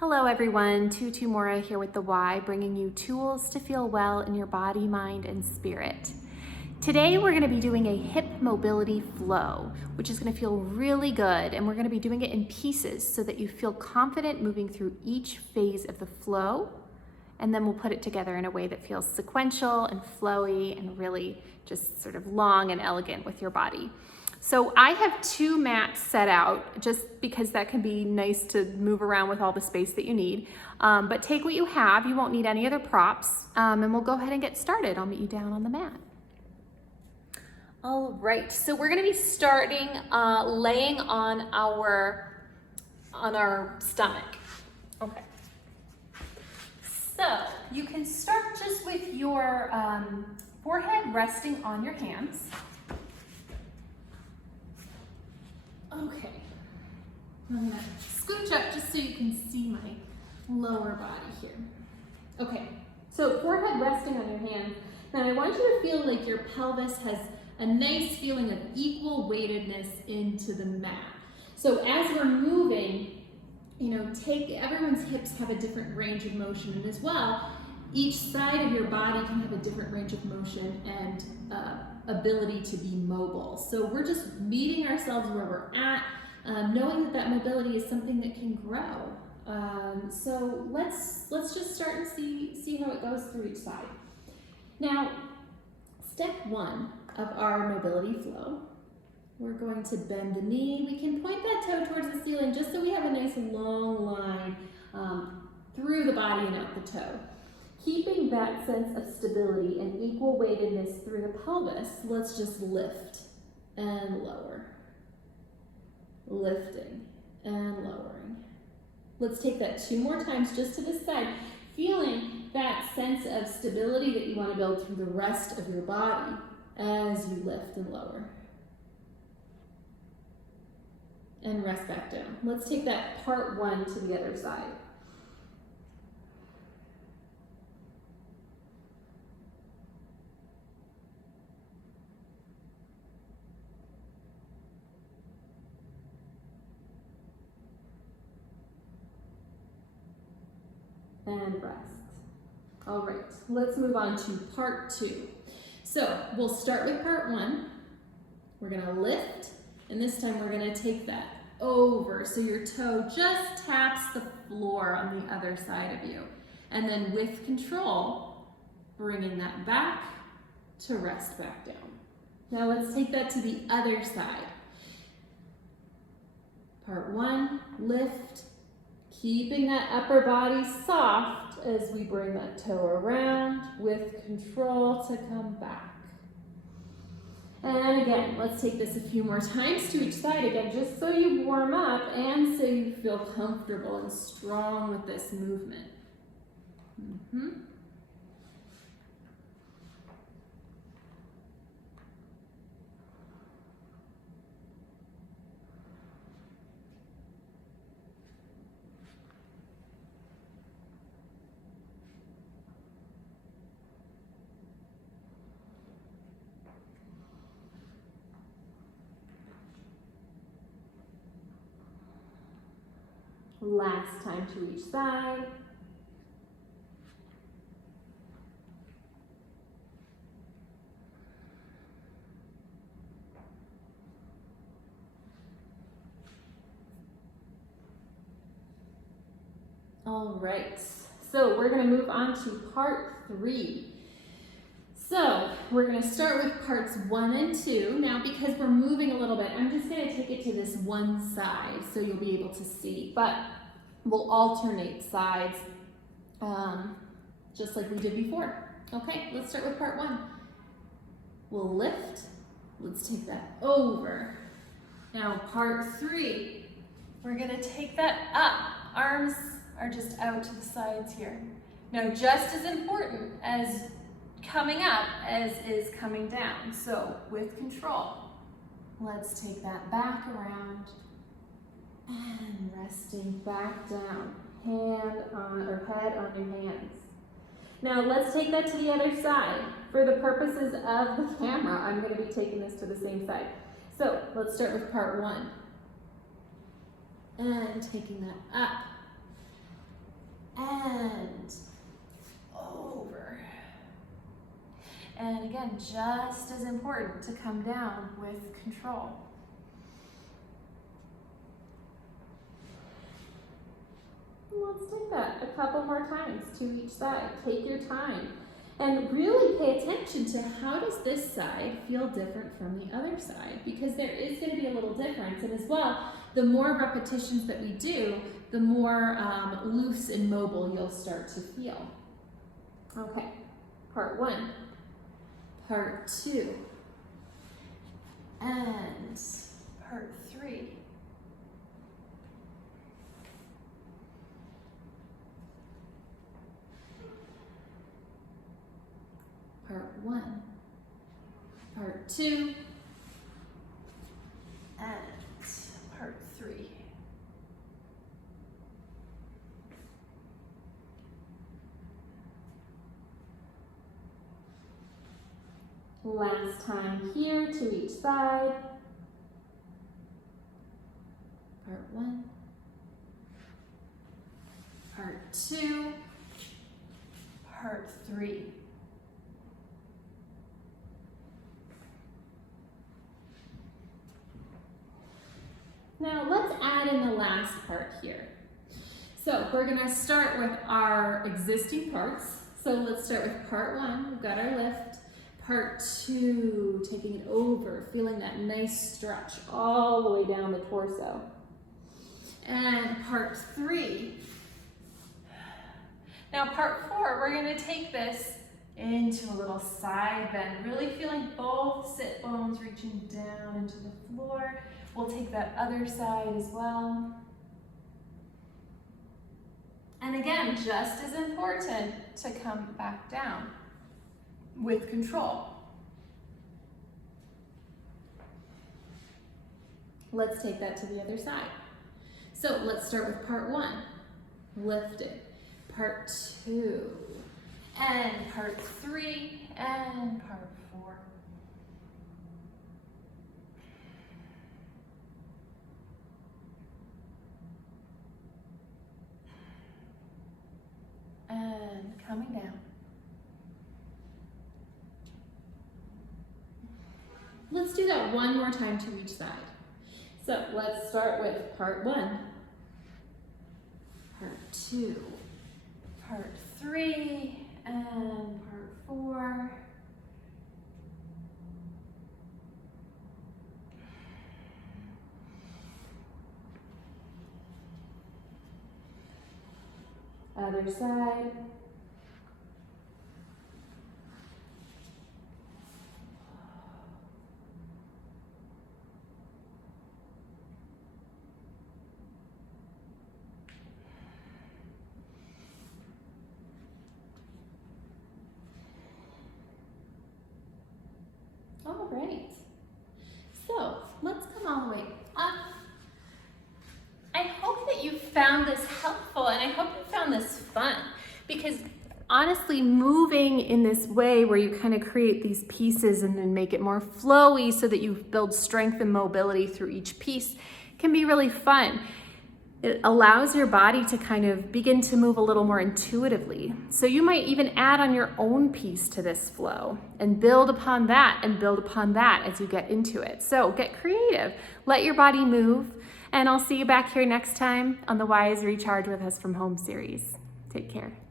Hello everyone, Tutu Mora here with the Y, bringing you tools to feel well in your body, mind, and spirit. Today we're going to be doing a hip mobility flow, which is going to feel really good, and we're going to be doing it in pieces so that you feel confident moving through each phase of the flow, and then we'll put it together in a way that feels sequential and flowy and really just sort of long and elegant with your body. So I have two mats set out just because that can be nice to move around with all the space that you need. But take what you have, you won't need any other props, and we'll go ahead and get started. I'll meet you down on the mat. All right, so we're gonna be starting laying on our stomach. Okay. So you can start just with your forehead resting on your hands. Okay, I'm gonna scooch up just so you can see my lower body here. Okay, so forehead resting on your hand. Now I want you to feel like your pelvis has a nice feeling of equal weightedness into the mat. So as we're moving, everyone's hips have a different range of motion, and as well, each side of your body can have a different range of motion and ability to be mobile. So we're just meeting ourselves where we're at, knowing that mobility is something that can grow. So let's just start and see how it goes through each side. Now, step one of our mobility flow, we're going to bend the knee. We can point that toe towards the ceiling just so we have a nice long line through the body and out the toe. Keeping that sense of stability and equal weightedness through the pelvis, let's just lift and lower. Lifting and lowering. Let's take that 2 more times just to this side, feeling that sense of stability that you want to build through the rest of your body as you lift and lower. And rest back down. Let's take that part 1 to the other side. And rest. All right, let's move on to part 2. So we'll start with part 1. We're gonna lift, and this time we're gonna take that over so your toe just taps the floor on the other side of you. And then with control, bringing that back to rest back down. Now let's take that to the other side. Part 1, lift, keeping that upper body soft as we bring that toe around with control to come back. And again, let's take this a few more times to each side again, just so you warm up and so you feel comfortable and strong with this movement. Last time to each side. All right, so we're going to move on to part 3. So we're going to start with parts 1 and 2. Now, because we're moving a little bit, I'm just going to take it to this one side so you'll be able to see, but we'll alternate sides just like we did before. Okay, let's start with part 1. We'll lift. Let's take that over. Now, part 3, we're going to take that up. Arms are just out to the sides here. Now, just as important as coming up as is coming down. So with control, let's take that back around and resting back down, head on your hands. Now let's take that to the other side. For the purposes of the camera, I'm going to be taking this to the same side. So let's start with part 1. And taking that up. again, just as important to come down with control. Let's take that a couple more times to each side. Take your time and really pay attention to how does this side feel different from the other side, because there is going to be a little difference. And as well, the more repetitions that we do, the more loose and mobile you'll start to feel. Okay, part 1, part 2, and part 3. Part 1, part 2, and part 3. Last time here to each side. Part 1, part 2, part 3. Now let's add in the last part here. So we're going to start with our existing parts. So let's start with part 1. We've got our lift. Part 2, taking it over, feeling that nice stretch all the way down the torso. And part 3. Now part 4, we're going to take this into a little side bend, really feeling both sit bones reaching down into the floor. We'll take that other side as well. And again, just as important to come back down with control. Let's take that to the other side. So let's start with part 1, lift it. Part 2, and part 3, and part 4. And coming down. Let's do that one more time to each side. So let's start with part 1, part 2, part 3, and part 4. Other side. All right. So let's come all the way up. I hope that you found this helpful, and I hope you found this fun, because honestly, moving in this way where you kind of create these pieces and then make it more flowy so that you build strength and mobility through each piece can be really fun. It allows your body to kind of begin to move a little more intuitively. So you might even add on your own piece to this flow and build upon that and build upon that as you get into it. So get creative, let your body move, and I'll see you back here next time on the Wise Recharge with Us from Home series. Take care.